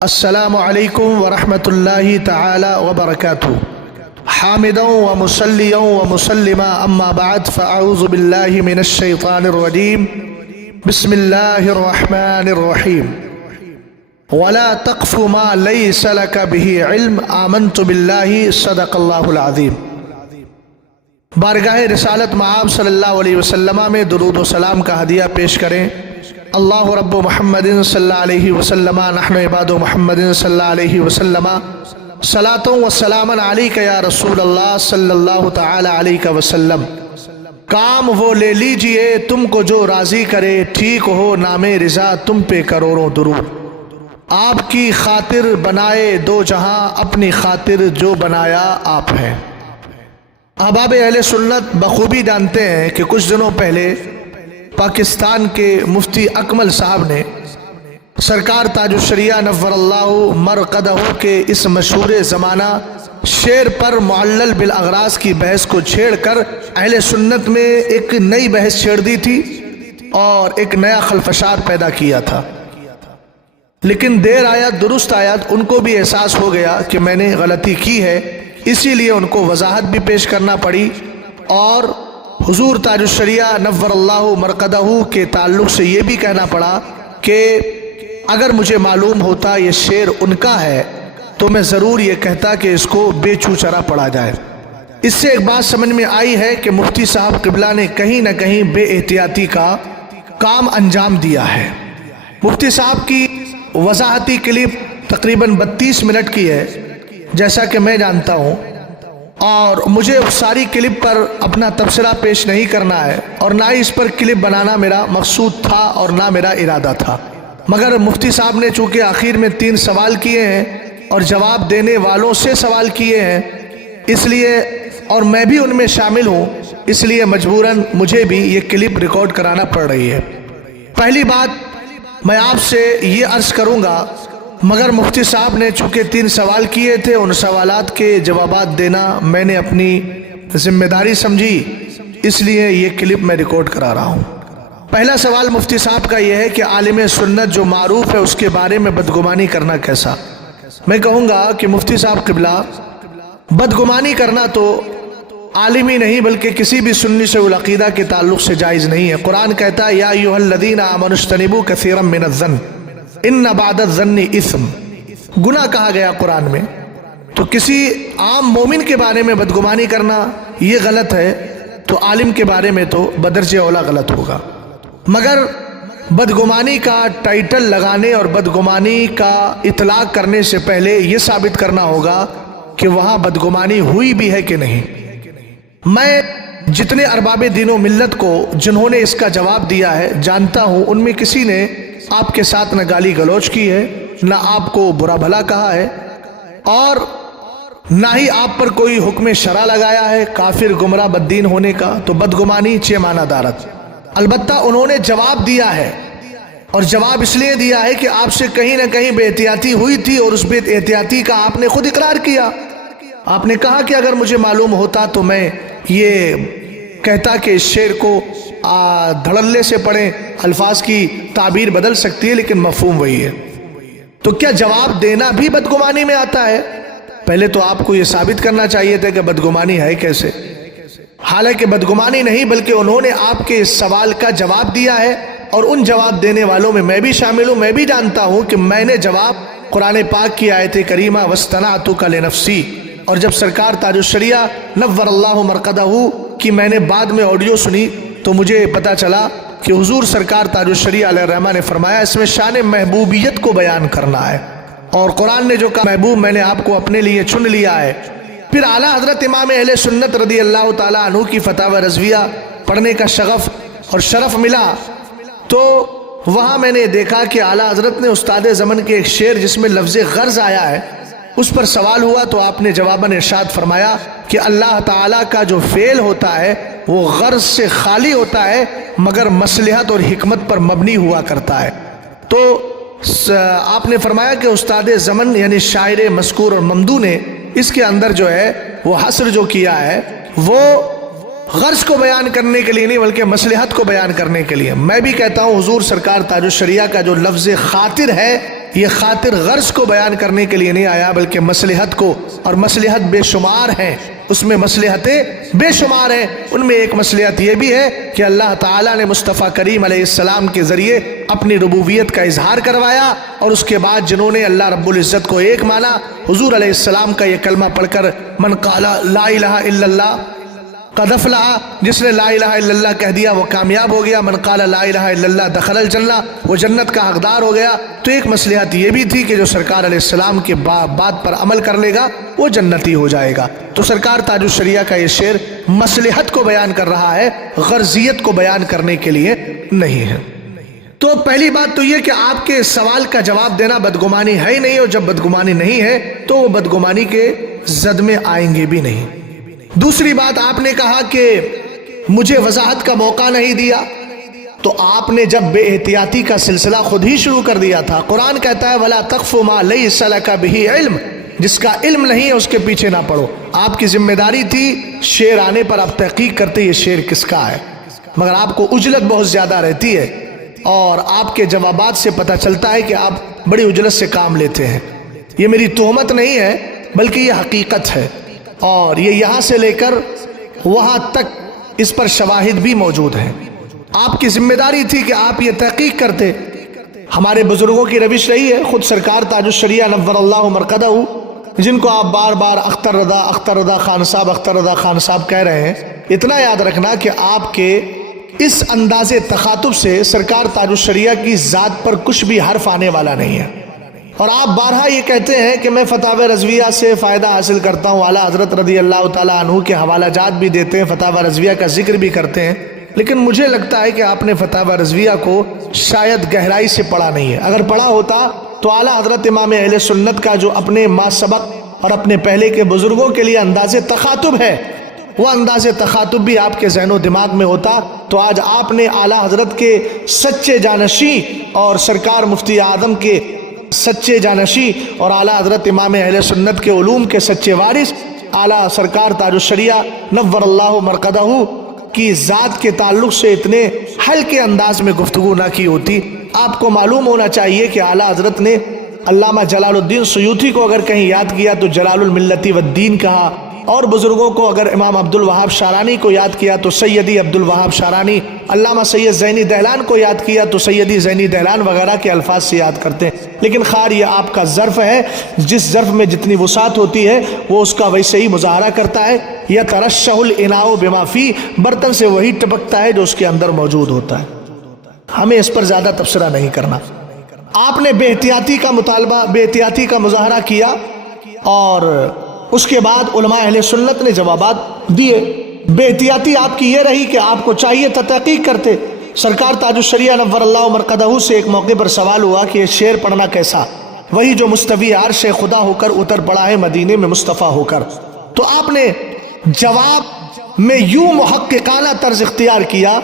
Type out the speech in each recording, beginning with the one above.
السلام علیکم ورحمۃ اللہ تعالی وبرکاتہ حامدا ومصلیا ومسلما اما بعد فاعوذ باللہ من الشیطان الرجیم بسم اللہ الرحمن الرحیم ولا تقف ما لیس لک به علم آمنت باللہ صدق اللہ العظیم۔ بارگاہ رسالت مآب صلی اللہ علیہ وسلم میں درود و سلام کا ہدیہ پیش کریں۔ اللہ رب محمد صلی اللہ علیہ وسلم نحن عباد محمد صلی اللہ علیہ وسلم صلاۃ و سلام علیک یا رسول اللہ صلی اللہ تعالی علیہ وسلم۔ کام وہ لے لیجئے تم کو جو راضی کرے، ٹھیک ہو نام رضا تم پہ کروڑوں درود۔ آپ کی خاطر بنائے دو جہاں، اپنی خاطر جو بنایا آپ ہیں۔ احباب اہل سنت بخوبی جانتے ہیں کہ کچھ دنوں پہلے پاکستان کے مفتی اکمل صاحب نے سرکار تاج الشریعہ نور اللہ مرقدہ کے اس مشہور زمانہ شعر پر معلل بالاغراض کی بحث کو چھیڑ کر اہل سنت میں ایک نئی بحث چھیڑ دی تھی اور ایک نیا خلفشار پیدا کیا تھا، لیکن دیر آیت درست آیت ان کو بھی احساس ہو گیا کہ میں نے غلطی کی ہے، اسی لیے ان کو وضاحت بھی پیش کرنا پڑی اور حضور تاج الشریعہ نور اللہ مرقدہ کے تعلق سے یہ بھی کہنا پڑا کہ اگر مجھے معلوم ہوتا یہ شعر ان کا ہے تو میں ضرور یہ کہتا کہ اس کو بے چوچرا پڑھا جائے۔ اس سے ایک بات سمجھ میں آئی ہے کہ مفتی صاحب قبلہ نے کہیں نہ کہیں بے احتیاطی کا کام انجام دیا ہے۔ مفتی صاحب کی وضاحتی کلپ تقریباً 32 منٹ کی ہے جیسا کہ میں جانتا ہوں، اور مجھے اس ساری کلپ پر اپنا تبصرہ پیش نہیں کرنا ہے اور نہ ہی اس پر کلپ بنانا میرا مقصود تھا اور نہ میرا ارادہ تھا، مگر مفتی صاحب نے چونکہ آخر میں 3 سوال کیے ہیں اور جواب دینے والوں سے سوال کیے ہیں، اس لیے اور میں بھی ان میں شامل ہوں، اس لیے مجبوراً مجھے بھی یہ کلپ ریکارڈ کرانا پڑ رہی ہے۔ پہلی بات میں آپ سے یہ عرض کروں گا، مگر مفتی صاحب نے چونکہ 3 سوال کیے تھے، ان سوالات کے جوابات دینا میں نے اپنی ذمہ داری سمجھی، اس لیے یہ کلپ میں ریکارڈ کرا رہا ہوں۔ پہلا سوال مفتی صاحب کا یہ ہے کہ عالم سنت جو معروف ہے اس کے بارے میں بدگمانی کرنا کیسا؟ میں کہوں گا کہ مفتی صاحب قبلہ بدگمانی کرنا تو عالم ہی نہیں بلکہ کسی بھی سنی سے العقیدہ کے تعلق سے جائز نہیں ہے۔ قرآن کہتا ہے یا ایھا الذین آمنوا اجتنبوا کثیرا من الظن ان بعد الظن اثم، گناہ کہا گیا قرآن میں، تو کسی عام مومن کے بارے میں بدگمانی کرنا یہ غلط ہے، تو عالم کے بارے میں تو بدرجہ اولا غلط ہوگا۔ مگر بدگمانی کا ٹائٹل لگانے اور بدگمانی کا اطلاق کرنے سے پہلے یہ ثابت کرنا ہوگا کہ وہاں بدگمانی ہوئی بھی ہے کہ نہیں۔ میں جتنے ارباب دین و ملت کو جنہوں نے اس کا جواب دیا ہے جانتا ہوں، ان میں کسی نے آپ کے ساتھ نہ گالی گلوچ کی ہے، نہ آپ کو برا بھلا کہا ہے، اور نہ ہی آپ پر کوئی حکم شرع لگایا ہے کافر گمراہ بددین ہونے کا، تو بدگمانی چہ معنی دارت۔ البتہ انہوں نے جواب دیا ہے، اور جواب اس لیے دیا ہے کہ آپ سے کہیں نہ کہیں بے احتیاطی ہوئی تھی، اور اس بے احتیاطی کا آپ نے خود اقرار کیا۔ آپ نے کہا کہ اگر مجھے معلوم ہوتا تو میں یہ کہتا کہ اس شعر کو دھڑلے سے پڑھیں، الفاظ کی تعبیر بدل سکتی ہے لیکن مفہوم وہی ہے۔ تو کیا جواب دینا بھی بدگمانی میں آتا ہے؟ پہلے تو آپ کو یہ ثابت کرنا چاہیے تھا کہ بدگمانی ہے کیسے، حالانکہ بدگمانی نہیں بلکہ انہوں نے آپ کے اس سوال کا جواب دیا ہے، اور ان جواب دینے والوں میں میں بھی شامل ہوں۔ میں بھی جانتا ہوں کہ میں نے جواب قرآن پاک کی آیت کریمہ وَاصْطَنَعْتُكَ لِنَفْسِي، اور جب سرکار تاج الشریعہ نور اللہ مرقدہ کی میں نے بعد میں آڈیو سنی تو مجھے پتا چلا کہ حضور سرکار تاج الشریعہ علیہ الرحمہ نے فرمایا اس میں شان محبوبیت کو بیان کرنا ہے، اور قرآن نے جو کہا محبوب میں نے آپ کو اپنے لیے چن لیا ہے۔ پھر اعلیٰ حضرت امام اہل سنت رضی اللہ تعالیٰ عنہ کی فتاوی رضویہ پڑھنے کا شغف اور شرف ملا، تو وہاں میں نے دیکھا کہ اعلیٰ حضرت نے استاد زمن کے ایک شعر جس میں لفظ غرض آیا ہے اس پر سوال ہوا، تو آپ نے جواباً ارشاد فرمایا کہ اللہ تعالیٰ کا جو فعل ہوتا ہے وہ غرض سے خالی ہوتا ہے مگر مصلحت اور حکمت پر مبنی ہوا کرتا ہے۔ تو آپ نے فرمایا کہ استاد زمن یعنی شاعر مذکور اور ممدوح نے اس کے اندر جو ہے وہ حصر جو کیا ہے وہ غرض کو بیان کرنے کے لیے نہیں بلکہ مصلحت کو بیان کرنے کے لیے۔ میں بھی کہتا ہوں حضور سرکار تاج الشریعہ کا جو لفظ خاطر ہے یہ خاطر غرض کو بیان کرنے کے لیے نہیں آیا بلکہ مصلحت کو، اور مصلحت بے شمار ہیں، اس میں مصلحتیں بے شمار ہیں۔ ان میں ایک مصلحت یہ بھی ہے کہ اللہ تعالیٰ نے مصطفیٰ کریم علیہ السلام کے ذریعے اپنی ربوبیت کا اظہار کروایا، اور اس کے بعد جنہوں نے اللہ رب العزت کو ایک مانا، حضور علیہ السلام کا یہ کلمہ پڑھ کر من قال لا الہ الا اللہ قد افلح، جس نے لا الہ الا اللہ کہہ دیا وہ کامیاب ہو گیا، من قال لا الہ الا اللہ دخل الجنہ، وہ جنت کا حقدار ہو گیا۔ تو ایک مصلحت یہ بھی تھی کہ جو سرکار علیہ السلام کے بات پر عمل کر لے گا وہ جنتی ہو جائے گا۔ تو سرکار تاج الشریعہ کا یہ شعر مصلحت کو بیان کر رہا ہے، غرضیت کو بیان کرنے کے لیے نہیں ہے۔ تو پہلی بات تو یہ کہ آپ کے سوال کا جواب دینا بدگمانی ہے ہی نہیں، اور جب بدگمانی نہیں ہے تو وہ بدگمانی کے زد میں آئیں گے بھی نہیں۔ دوسری بات، آپ نے کہا کہ مجھے وضاحت کا موقع نہیں دیا، تو آپ نے جب بے احتیاطی کا سلسلہ خود ہی شروع کر دیا تھا۔ قرآن کہتا ہے وَلَا تَقْفُ مَا لَيْسَ لَكَ بِهِ عِلْم، جس کا علم نہیں ہے اس کے پیچھے نہ پڑو۔ آپ کی ذمہ داری تھی شعر آنے پر آپ تحقیق کرتے یہ شعر کس کا ہے، مگر آپ کو عجلت بہت زیادہ رہتی ہے، اور آپ کے جوابات سے پتہ چلتا ہے کہ آپ بڑی عجلت سے کام لیتے ہیں۔ یہ میری تہمت نہیں ہے بلکہ یہ حقیقت ہے، اور یہ یہاں سے لے کر وہاں تک اس پر شواہد بھی موجود ہیں۔ آپ کی ذمہ داری تھی کہ آپ یہ تحقیق کرتے۔ ہمارے بزرگوں کی روش رہی ہے، خود سرکار تاج الشریعہ نور اللہ مرقدہ، جن کو آپ بار بار اختر رضا خان صاحب کہہ رہے ہیں، اتنا یاد رکھنا کہ آپ کے اس انداز تخاطب سے سرکار تاج الشریعہ کی ذات پر کچھ بھی حرف آنے والا نہیں ہے، اور آپ بارہا یہ کہتے ہیں کہ میں فتاوی رضویہ سے فائدہ حاصل کرتا ہوں، اعلیٰ حضرت رضی اللہ تعالیٰ عنہ کے حوالہ جات بھی دیتے ہیں، فتاوی رضویہ کا ذکر بھی کرتے ہیں، لیکن مجھے لگتا ہے کہ آپ نے فتاوی رضویہ کو شاید گہرائی سے پڑھا نہیں ہے۔ اگر پڑھا ہوتا تو اعلیٰ حضرت امام اہل سنت کا جو اپنے ما سبق اور اپنے پہلے کے بزرگوں کے لیے انداز تخاطب ہے، وہ انداز تخاطب بھی آپ کے ذہن و دماغ میں ہوتا تو آج آپ نے اعلیٰ حضرت کے سچے جانشین اور سرکار مفتی اعظم کے سچے جانشین اور اعلیٰ حضرت امام اہل سنت کے علوم کے سچے وارث اعلیٰ سرکار تاج الشریعہ نور اللہ مرقدہ کی ذات کے تعلق سے اتنے ہلکے انداز میں گفتگو نہ کی ہوتی۔ آپ کو معلوم ہونا چاہیے کہ اعلیٰ حضرت نے علامہ جلال الدین سیوطی کو اگر کہیں یاد کیا تو جلال الملتی والدین کہا، اور بزرگوں کو اگر امام عبد الوہاب شارانی کو یاد کیا تو سیدی عبد الوہاب شارانی، علامہ سید زینی دہلان کو یاد کیا تو سیدی زینی دہلان وغیرہ کے الفاظ سے یاد کرتے ہیں۔ لیکن خیر یہ آپ کا ظرف ہے، جس ظرف میں جتنی وسعت ہوتی ہے وہ اس کا ویسے ہی مظاہرہ کرتا ہے۔ یترشح الاناء بما فی، برتن سے وہی ٹپکتا ہے جو اس کے اندر موجود ہوتا ہے۔ ہمیں اس پر زیادہ تبصرہ نہیں کرنا۔ آپ نے بے احتیاطی کا مظاہرہ کیا، اور اس کے بعد علماء اہل سنت نے جوابات دیے۔ بے احتیاطی آپ کی یہ رہی کہ آپ کو چاہیے تھا تحقیق کرتے۔ سرکار تاج الشریعہ نور اللہ مرقدہ سے ایک موقع پر سوال ہوا کہ یہ شعر پڑھنا کیسا، وہی جو مستوی عرش خدا ہو کر اتر پڑا ہے مدینے میں مصطفیٰ ہو کر۔ تو آپ نے جواب میں یوں محققانہ طرز اختیار کیا،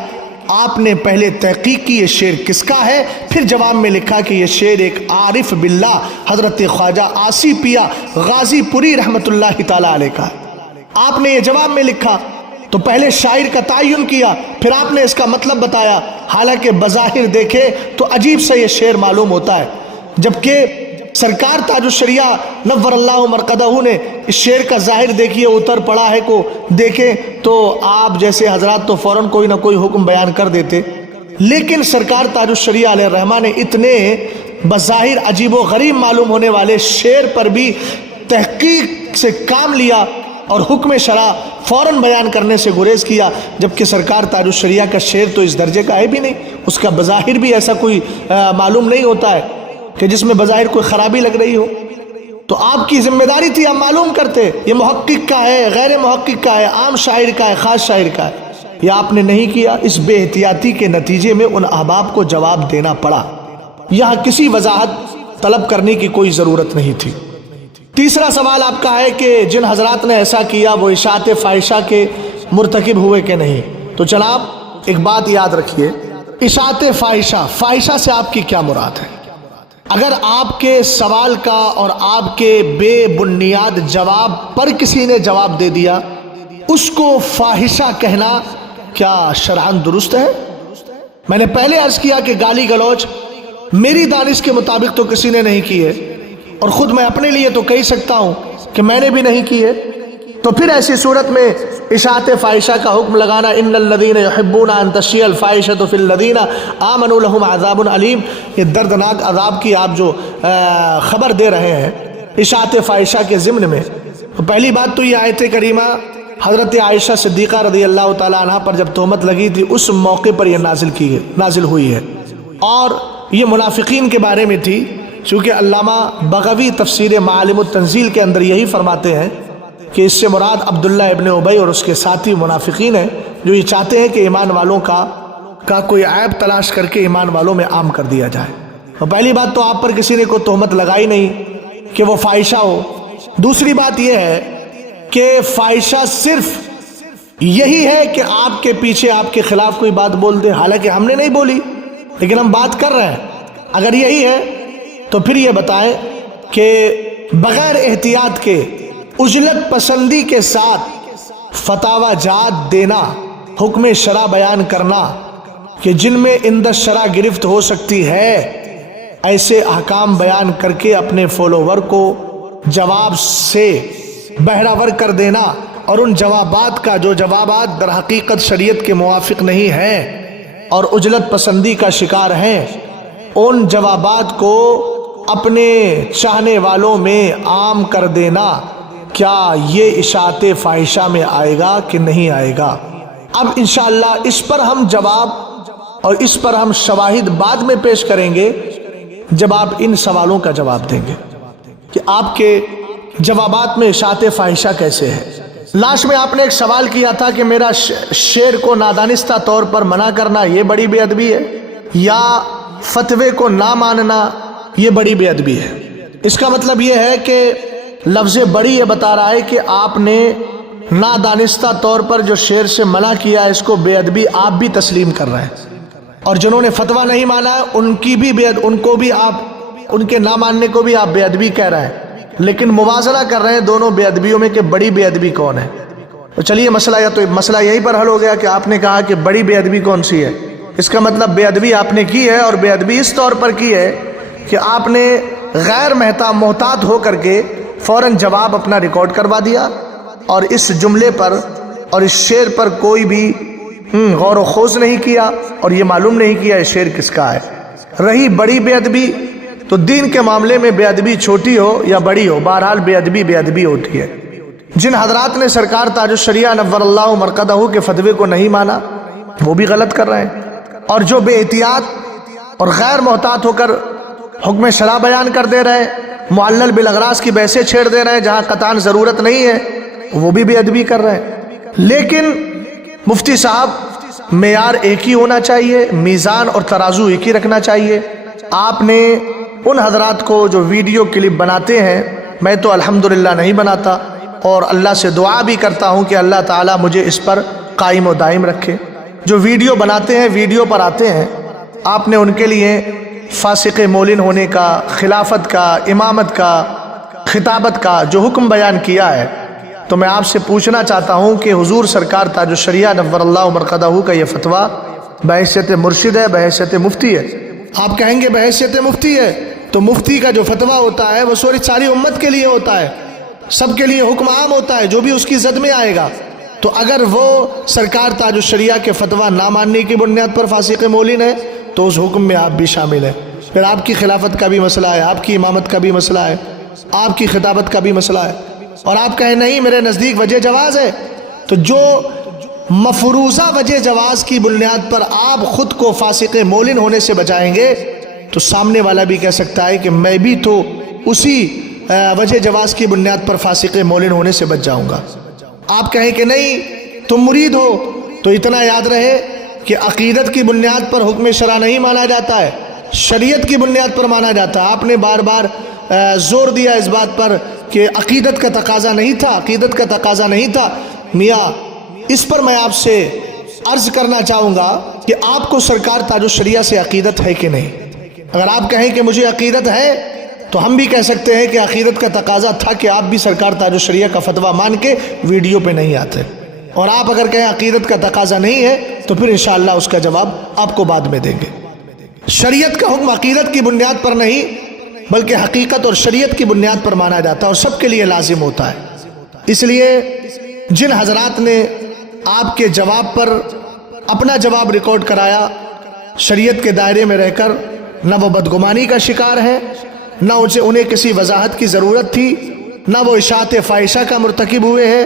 آپ نے پہلے تحقیق کی یہ شعر کس کا ہے، پھر جواب میں لکھا کہ یہ شعر ایک عارف باللہ حضرت خواجہ آسی پیا غازی پوری رحمت اللہ تعالیٰ علیہ کا ہے۔ آپ نے یہ جواب میں لکھا تو پہلے شاعر کا تعین کیا، پھر آپ نے اس کا مطلب بتایا، حالانکہ بظاہر دیکھے تو عجیب سے یہ شعر معلوم ہوتا ہے، جبکہ سرکار تاج الشریعہ نور اللہ مرقدہ نے اس شعر کا ظاہر دیکھیے اتر پڑا ہے کو دیکھیں تو آپ جیسے حضرات تو فوراً کوئی نہ کوئی حکم بیان کر دیتے، لیکن سرکار تاج الشریعہ علیہ الرحمہ نے اتنے بظاہر عجیب و غریب معلوم ہونے والے شعر پر بھی تحقیق سے کام لیا اور حکم شرع فوراً بیان کرنے سے گریز کیا، جبکہ سرکار تاج الشریعہ کا شعر تو اس درجے کا ہے بھی نہیں، اس کا بظاہر بھی ایسا کوئی معلوم نہیں ہوتا ہے کہ جس میں بظاہر کوئی خرابی لگ رہی ہو۔ تو آپ کی ذمہ داری تھی آپ معلوم کرتے یہ محقق کا ہے، غیر محقق کا ہے، عام شاعر کا ہے، خاص شاعر کا ہے، یہ آپ نے نہیں کیا۔ اس بے احتیاطی کے نتیجے میں ان احباب کو جواب دینا پڑا، یہاں کسی وضاحت طلب کرنے کی کوئی ضرورت نہیں تھی۔ تیسرا سوال آپ کا ہے کہ جن حضرات نے ایسا کیا وہ اشاعت فاحشہ کے مرتکب ہوئے کہ نہیں؟ تو جناب ایک بات یاد رکھیے، اشاعت فاحشہ سے آپ کی کیا مراد ہے؟ اگر آپ کے سوال کا اور آپ کے بے بنیاد جواب پر کسی نے جواب دے دیا، اس کو فاحشہ کہنا کیا شرعاً درست ہے؟ میں نے پہلے عرض کیا کہ گالی گلوچ میری دانش کے مطابق تو کسی نے نہیں کی ہے، اور خود میں اپنے لیے تو کہہ سکتا ہوں کہ میں نے بھی نہیں کی ہے، تو پھر ایسی صورت میں اشاعت فاحشہ کا حکم لگانا، ان الذین یحبون ان تشیع الفاحشۃ فی الذین آمنوا لہم عذاب علیم، یہ دردناک عذاب کی آپ جو خبر دے رہے ہیں اشاعت فاحشہ کے ضمن میں۔ تو پہلی بات تو یہ آیت کریمہ حضرت عائشہ صدیقہ رضی اللہ تعالیٰ عنہ پر جب تہمت لگی تھی اس موقع پر یہ نازل ہوئی ہے، اور یہ منافقین کے بارے میں تھی، چونکہ علامہ بغوی تفسیر معالم التنزیل کے اندر یہی فرماتے ہیں کہ اس سے مراد عبداللہ ابن ابی اور اس کے ساتھی منافقین ہیں، جو یہ چاہتے ہیں کہ ایمان والوں کا کوئی عیب تلاش کر کے ایمان والوں میں عام کر دیا جائے۔ اور پہلی بات تو آپ پر کسی نے کوئی تہمت لگائی نہیں کہ وہ فاحشہ ہو۔ دوسری بات یہ ہے کہ فاحشہ صرف یہی ہے کہ آپ کے پیچھے آپ کے خلاف کوئی بات بول دے، حالانکہ ہم نے نہیں بولی لیکن ہم بات کر رہے ہیں۔ اگر یہی ہے تو پھر یہ بتائیں کہ بغیر احتیاط کے عجلت پسندی کے ساتھ فتاوی جات دینا، حکم شرع بیان کرنا کہ جن میں عند الشرع گرفت ہو سکتی ہے، ایسے احکام بیان کر کے اپنے فالوور کو جواب سے بہراور کر دینا، اور ان جوابات کا جو جوابات در حقیقت شریعت کے موافق نہیں ہیں اور عجلت پسندی کا شکار ہیں، ان جوابات کو اپنے چاہنے والوں میں عام کر دینا، کیا یہ اشاعت فاحشہ میں آئے گا کہ نہیں آئے گا؟ اب انشاءاللہ اس پر ہم جواب اور اس پر ہم شواہد بعد میں پیش کریں گے جب آپ ان سوالوں کا جواب دیں گے کہ آپ کے جوابات میں اشاعت فاحشہ کیسے ہے۔ لاسٹ میں آپ نے ایک سوال کیا تھا کہ میرا شعر کو نادانستہ طور پر منع کرنا یہ بڑی بے ادبی ہے، یا فتوے کو نہ ماننا یہ بڑی بے ادبی ہے۔ اس کا مطلب یہ ہے کہ لفظ بڑی یہ بتا رہا ہے کہ آپ نے نادانستہ طور پر جو شعر سے منع کیا ہے اس کو بے ادبی آپ بھی تسلیم کر رہے ہیں، اور جنہوں نے فتویٰ نہیں مانا ہے ان کو بھی آپ، ان کے نہ ماننے کو بھی آپ بے ادبی کہہ رہے ہیں، لیکن موازنہ کر رہے ہیں دونوں بے ادبیوں میں کہ بڑی بے ادبی کون ہے۔ تو چلیے مسئلہ یہی پر حل ہو گیا کہ آپ نے کہا کہ بڑی بے ادبی کون سی ہے۔ اس کا مطلب بے ادبی آپ نے کی ہے، اور بے ادبی اس طور پر کی ہے کہ آپ نے غیر محتاط ہو کر کے فوراً جواب اپنا ریکارڈ کروا دیا، اور اس جملے پر اور اس شعر پر کوئی بھی غور و خوض نہیں کیا، اور یہ معلوم نہیں کیا یہ شعر کس کا ہے۔ رہی بڑی بے ادبی، تو دین کے معاملے میں بے ادبی چھوٹی ہو یا بڑی ہو، بہرحال بے ادبی ہوتی ہے۔ جن حضرات نے سرکار تاج الشریعہ نور اللہ مرقدہ کے فتوے کو نہیں مانا وہ بھی غلط کر رہے ہیں، اور جو بے احتیاط اور غیر محتاط ہو کر حکم شرع بیان کر دے رہے ہیں، معلل بالاغراض کی بحثیں چھیڑ دے رہے ہیں جہاں قطعاً ضرورت نہیں ہے، وہ بھی بے ادبی کر رہے ہیں۔ لیکن مفتی صاحب معیار ایک ہی ہونا چاہیے، میزان اور ترازو ایک ہی رکھنا چاہیے۔ آپ نے ان حضرات کو جو ویڈیو کلپ بناتے ہیں، میں تو الحمدللہ نہیں بناتا، اور اللہ سے دعا بھی کرتا ہوں کہ اللہ تعالیٰ مجھے اس پر قائم و دائم رکھے۔ جو ویڈیو بناتے ہیں، ویڈیو پر آتے ہیں، آپ نے ان کے لیے فاسق مولن ہونے کا، خلافت کا، امامت کا، خطابت کا جو حکم بیان کیا ہے، تو میں آپ سے پوچھنا چاہتا ہوں کہ حضور سرکار تاج الشریعہ نور اللہ مرقدہ کا یہ فتویٰ بحیثیت مرشد ہے، بحیثیت مفتی ہے؟ آپ کہیں گے بحیثیت مفتی ہے، تو مفتی کا جو فتویٰ ہوتا ہے وہ ساری امت کے لیے ہوتا ہے، سب کے لیے حکم عام ہوتا ہے، جو بھی اس کی زد میں آئے گا۔ تو اگر وہ سرکار تاج الشریعہ کے فتویٰ نہ ماننے کی بنیاد پر فاسق مولن ہے تو اس حکم میں آپ بھی شامل ہیں۔ پھر آپ کی خلافت کا بھی مسئلہ ہے، آپ کی امامت کا بھی مسئلہ ہے، آپ کی خطابت کا بھی مسئلہ ہے، اور آپ کہیں نہیں میرے نزدیک وجہ جواز ہے، تو جو مفروضہ وجہ جواز کی بنیاد پر آپ خود کو فاسق مولن ہونے سے بچائیں گے تو سامنے والا بھی کہہ سکتا ہے کہ میں بھی تو اسی وجہ جواز کی بنیاد پر فاسق مولن ہونے سے بچ جاؤں گا۔ آپ کہیں کہ نہیں تم مرید ہو، تو اتنا یاد رہے کہ عقیدت کی بنیاد پر حکم شرع نہیں مانا جاتا ہے، شریعت کی بنیاد پر مانا جاتا ہے۔ آپ نے بار بار زور دیا اس بات پر کہ عقیدت کا تقاضا نہیں تھا، عقیدت کا تقاضا نہیں تھا۔ میاں اس پر میں آپ سے عرض کرنا چاہوں گا کہ آپ کو سرکار تاج الشریعہ سے عقیدت ہے کہ نہیں؟ اگر آپ کہیں کہ مجھے عقیدت ہے تو ہم بھی کہہ سکتے ہیں کہ عقیدت کا تقاضا تھا کہ آپ بھی سرکار تاج الشریعہ کا فتویٰ مان کے ویڈیو پہ نہیں آتے، اور آپ اگر کہیں عقیدت کا تقاضا نہیں ہے تو پھر انشاءاللہ اس کا جواب آپ کو بعد میں دیں گے۔ شریعت کا حکم عقیدت کی بنیاد پر نہیں بلکہ حقیقت اور شریعت کی بنیاد پر مانا جاتا ہے اور سب کے لیے لازم ہوتا ہے۔ اس لیے جن حضرات نے آپ کے جواب پر اپنا جواب ریکارڈ کرایا، شریعت کے دائرے میں رہ کر نہ وہ بدگمانی کا شکار ہے، نہ انہیں کسی وضاحت کی ضرورت تھی، نہ وہ اشاعت فاحشہ کا مرتکب ہوئے ہیں،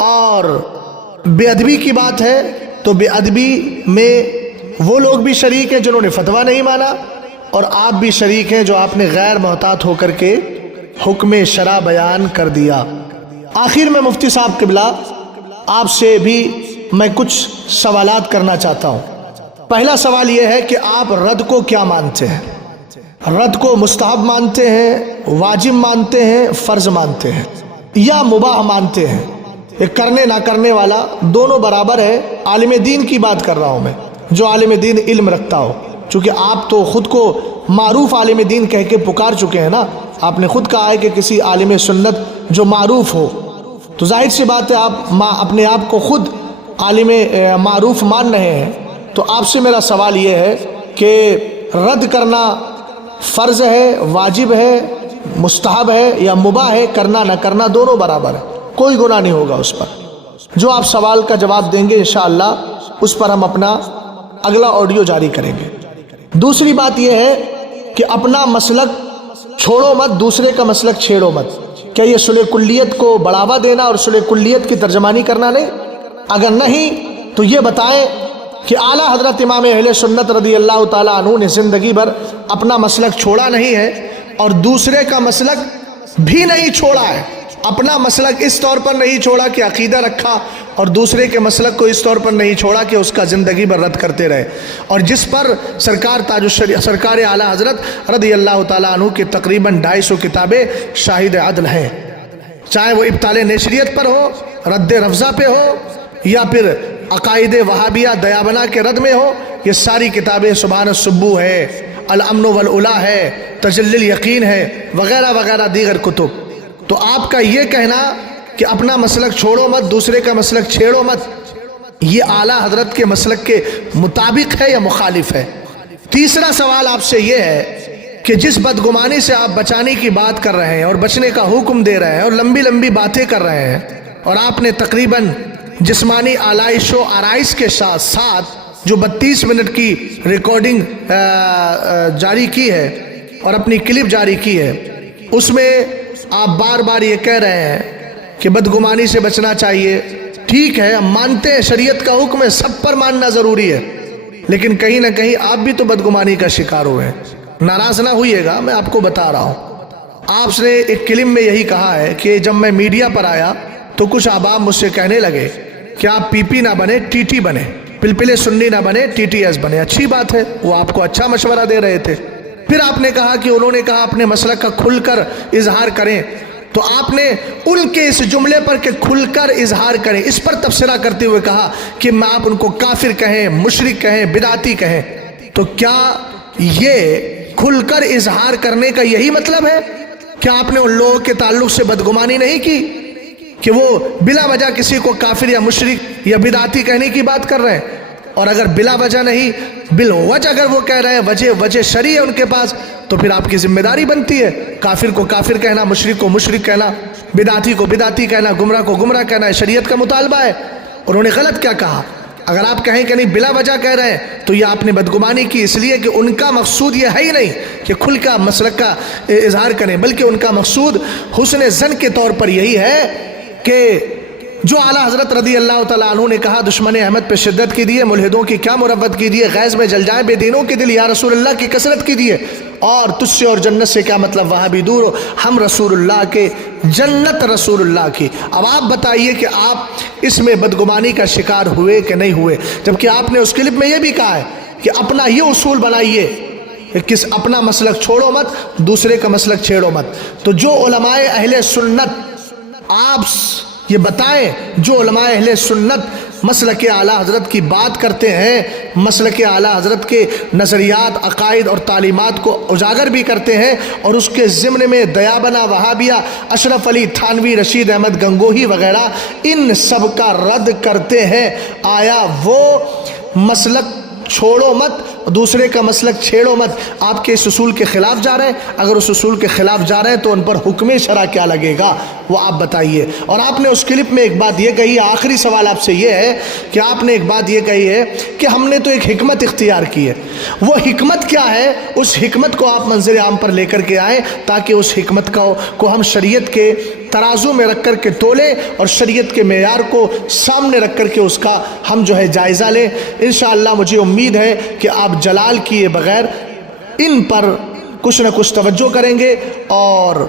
اور بے ادبی کی بات ہے تو بے ادبی میں وہ لوگ بھی شریک ہیں جنہوں نے فتویٰ نہیں مانا، اور آپ بھی شریک ہیں جو آپ نے غیر محتاط ہو کر کے حکم شرع بیان کر دیا۔ آخر میں مفتی صاحب قبلہ آپ سے بھی میں کچھ سوالات کرنا چاہتا ہوں۔ پہلا سوال یہ ہے کہ آپ رد کو کیا مانتے ہیں؟ رد کو مستحب مانتے ہیں، واجب مانتے ہیں، فرض مانتے ہیں، یا مباح مانتے ہیں؟ ایک کرنے نہ کرنے والا دونوں برابر ہے۔ عالم دین کی بات کر رہا ہوں میں، جو عالم دین علم رکھتا ہو، چونکہ آپ تو خود کو معروف عالم دین کہہ کے پکار چکے ہیں نا، آپ نے خود کہا ہے کہ کسی عالم سنت جو معروف ہو، تو ظاہر سی بات ہے آپ اپنے آپ کو خود عالم معروف مان رہے ہیں۔ تو آپ سے میرا سوال یہ ہے کہ رد کرنا فرض ہے، واجب ہے، مستحب ہے یا مباح ہے؟ کرنا نہ کرنا دونوں برابر ہے، کوئی گناہ نہیں ہوگا اس پر۔ جو آپ سوال کا جواب دیں گے انشاءاللہ اس پر ہم اپنا اگلا آڈیو جاری کریں گے۔ دوسری بات یہ ہے کہ اپنا مسلک چھوڑو مت، دوسرے کا مسلک چھیڑو مت۔ کیا یہ صلح کلیت کو بڑھاوا دینا اور صلح کلیت کی ترجمانی کرنا نہیں؟ اگر نہیں تو یہ بتائیں کہ اعلیٰ حضرت امام اہل سنت رضی اللہ تعالیٰ عنہ نے زندگی بھر اپنا مسلک چھوڑا نہیں ہے اور دوسرے کا مسلک بھی نہیں چھوڑا ہے۔ اپنا مسلک اس طور پر نہیں چھوڑا کہ عقیدہ رکھا، اور دوسرے کے مسلک کو اس طور پر نہیں چھوڑا کہ اس کا زندگی بھر رد کرتے رہے، اور جس پر سرکار اعلیٰ حضرت رضی اللہ تعالیٰ عنہ کے تقریباً 250 کتابیں شاہد عدل ہیں، چاہے وہ ابطال نیشریت پر ہو، رد رفضہ پہ ہو، یا پھر عقائد وہابیہ دیابنا کے رد میں ہو۔ یہ ساری کتابیں سبحان السبو ہے، الامن والعلا ہے، تجلی الیقین ہے، وغیرہ وغیرہ دیگر کتب۔ تو آپ کا یہ کہنا کہ اپنا مسلک چھوڑو مت، دوسرے کا مسلک چھیڑو مت، یہ اعلیٰ حضرت کے مسلک کے مطابق ہے یا مخالف ہے؟ تیسرا سوال آپ سے یہ ہے کہ جس بدگمانی سے آپ بچانے کی بات کر رہے ہیں اور بچنے کا حکم دے رہے ہیں اور لمبی لمبی باتیں کر رہے ہیں، اور آپ نے تقریباً جسمانی آلائش و آرائش کے ساتھ ساتھ جو 32 منٹ کی ریکارڈنگ جاری کی ہے اور اپنی کلپ جاری کی ہے، اس میں آپ بار بار یہ کہہ رہے ہیں کہ بدگمانی سے بچنا چاہیے۔ ٹھیک ہے، ہم مانتے ہیں شریعت کا حکم ہے، سب پر ماننا ضروری ہے، لیکن کہیں نہ کہیں آپ بھی تو بدگمانی کا شکار ہوئے ہیں۔ ناراض نہ ہوئیے گا، میں آپ کو بتا رہا ہوں۔ آپ نے ایک کلپ میں یہی کہا ہے کہ جب میں میڈیا پر آیا تو کچھ احباب مجھ سے کہنے لگے کہ آپ پی پی نہ بنے، ٹی ٹی بنے، پلپل سنی نہ بنے، ٹی ٹی ایس بنے۔ اچھی بات ہے، وہ آپ کو اچھا مشورہ دے رہے تھے۔ پھر آپ نے کہا کہ انہوں نے کہا اپنے مسلک کا کھل کر اظہار کریں، تو آپ نے ان کے اس جملے پر کہ کھل کر اظہار کریں، اس پر تبصرہ کرتے ہوئے کہا کہ آپ ان کو کافر کہیں، مشرک کہیں، بدعتی کہیں۔ تو کیا یہ کھل کر اظہار کرنے کا یہی مطلب ہے؟ کیا آپ نے ان لوگوں کے تعلق سے بدگمانی نہیں کی کہ وہ بلا وجہ کسی کو کافر یا مشرک یا بدعتی کہنے کی بات کر رہے ہیں؟ اور اگر بلا وجہ نہیں، بالوجہ اگر وہ کہہ رہے ہیں، وجہ شرعی ہے ان کے پاس، تو پھر آپ کی ذمہ داری بنتی ہے کافر کو کافر کہنا، مشرک کو مشرک کہنا، بدعتی کو بدعتی کہنا، گمراہ کو گمراہ کہنا۔ شریعت کا مطالبہ ہے۔ انہوں نے غلط کیا کہا؟ اگر آپ کہیں کہ نہیں بلا وجہ کہہ رہے ہیں تو یہ آپ نے بدگمانی کی، اس لیے کہ ان کا مقصود یہ ہے ہی نہیں کہ کھل کا مسلک کا اظہار کریں، بلکہ ان کا مقصود حسن ظن کے طور پر یہی ہے کہ جو اعلیٰ حضرت رضی اللہ تعالیٰ عنہ نے کہا دشمن احمد پہ شدت کیجیے، ملحدوں کی کیا مربت کیجیے، غیظ میں جل جائیں بے دینوں کے دل، یا رسول اللہ کی کثرت کیجیے، اور تجھ سے اور جنت سے کیا مطلب، وہاں بھی دور ہو، ہم رسول اللہ کے، جنت رسول اللہ کی۔ اب آپ بتائیے کہ آپ اس میں بدگمانی کا شکار ہوئے کہ نہیں ہوئے؟ جبکہ آپ نے اس کلپ میں یہ بھی کہا ہے کہ اپنا یہ اصول بنائیے کہ اپنا مسلک چھوڑو مت، دوسرے کا مسلک چھیڑو مت۔ تو جو علماء اہل سنت، آپ یہ بتائیں، جو علماء اہل سنت مسلک اعلیٰ حضرت کی بات کرتے ہیں، مسلک اعلیٰ حضرت کے نظریات، عقائد اور تعلیمات کو اجاگر بھی کرتے ہیں، اور اس کے ضمن میں دیابنا، وہابیہ، اشرف علی تھانوی، رشید احمد گنگوہی وغیرہ ان سب کا رد کرتے ہیں، آیا وہ مسلک چھوڑو مت دوسرے کا مسلک چھیڑو مت. آپ کے اس اصول کے خلاف جا رہے ہیں, اگر اس اصول کے خلاف جا رہے ہیں تو ان پر حکم شرع کیا لگے گا وہ آپ بتائیے. اور آپ نے اس کلپ میں ایک بات یہ کہی, آخری سوال آپ سے یہ ہے کہ آپ نے ایک بات یہ کہی ہے کہ ہم نے تو ایک حکمت اختیار کی ہے. وہ حکمت کیا ہے؟ اس حکمت کو آپ منظر عام پر لے کر کے آئیں تاکہ اس حکمت کو ہم شریعت کے ترازو میں رکھ کر کے تولیں اور شریعت کے معیار کو سامنے رکھ کر کے اس کا ہم جو ہے جائزہ لیں. انشاءاللہ مجھے امید ہے کہ آپ جلال کیے بغیر ان پر کچھ نہ کچھ توجہ کریں گے اور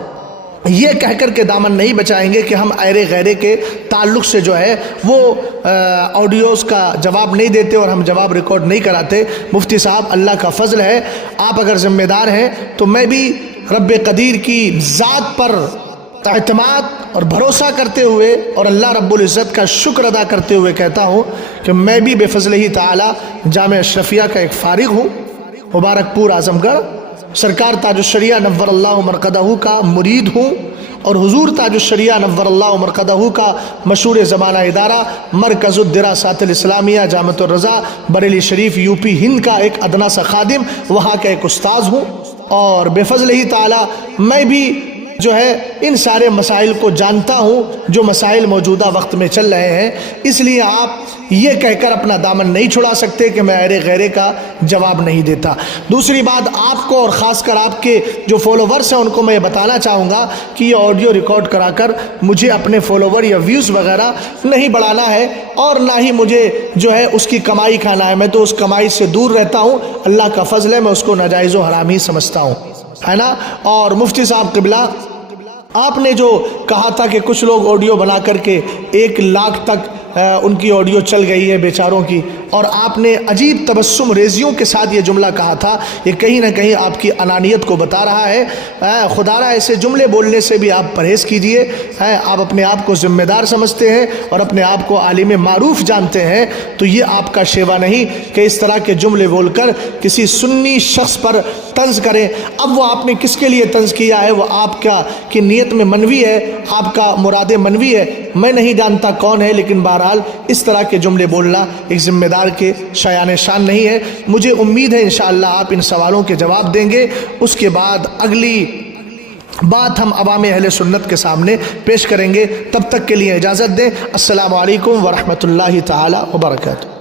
یہ کہہ کر کے دامن نہیں بچائیں گے کہ ہم ایرے غیرے کے تعلق سے جو ہے وہ آڈیوز کا جواب نہیں دیتے اور ہم جواب ریکارڈ نہیں کراتے. مفتی صاحب اللہ کا فضل ہے, آپ اگر ذمہ دار ہیں تو میں بھی رب قدیر کی ذات پر اعتماد اور بھروسہ کرتے ہوئے اور اللہ رب العزت کا شکر ادا کرتے ہوئے کہتا ہوں کہ میں بھی بے فضل ہی تعالی جامعہ اشرفیہ کا ایک فارغ ہوں, مبارک پور اعظم گڑھ, سرکار تاج الشریعہ نور اللہ مرقدہ کا مرید ہوں اور حضور تاج الشریعہ نور اللہ مرقدہ کا مشہور زمانہ ادارہ مرکز الدراسات الاسلامیہ جامعۃ الرضا بریلی شریف یو پی ہند کا ایک ادنا سا خادم, وہاں کا ایک استاذ ہوں. اور بے فضل ہی تعالی میں بھی جو ہے ان سارے مسائل کو جانتا ہوں جو مسائل موجودہ وقت میں چل رہے ہیں. اس لیے آپ یہ کہہ کر اپنا دامن نہیں چھڑا سکتے کہ میں ایرے غیرے کا جواب نہیں دیتا. دوسری بات, آپ کو اور خاص کر آپ کے جو فالوورز ہیں ان کو میں یہ بتانا چاہوں گا کہ یہ آڈیو ریکارڈ کرا کر مجھے اپنے فالوور یا ویوز وغیرہ نہیں بڑھانا ہے اور نہ ہی مجھے جو ہے اس کی کمائی کھانا ہے. میں تو اس کمائی سے دور رہتا ہوں, اللہ کا فضل ہے, میں اس کو ناجائز و حرام ہی سمجھتا ہوں, ہے نا. اور مفتی صاحب قبلہ, آپ نے جو کہا تھا کہ کچھ لوگ آڈیو بنا کر کے 1 لاکھ تک ان کی آڈیو چل گئی ہے بیچاروں کی, اور آپ نے عجیب تبسم ریزیوں کے ساتھ یہ جملہ کہا تھا, یہ کہیں نہ کہیں آپ کی انانیت کو بتا رہا ہے. خدارا ایسے جملے بولنے سے بھی آپ پرہیز کیجئے. آپ اپنے آپ کو ذمہ دار سمجھتے ہیں اور اپنے آپ کو عالم معروف جانتے ہیں, تو یہ آپ کا شیوا نہیں کہ اس طرح کے جملے بول کر کسی سنی شخص پر طنز کریں. اب وہ آپ نے کس کے لیے طنز کیا ہے, وہ آپ کا کی نیت میں منوی ہے, آپ کا مراد منوی ہے, میں نہیں جانتا کون ہے, لیکن بہرحال اس طرح کے جملے بولنا ایک ذمہ دار کے شایان شان نہیں ہے. مجھے امید ہے انشاءاللہ آپ ان سوالوں کے جواب دیں گے. اس کے بعد اگلی بات ہم عوام اہل سنت کے سامنے پیش کریں گے. تب تک کے لیے اجازت دیں. السلام علیکم ورحمۃ اللہ تعالی وبرکاتہ.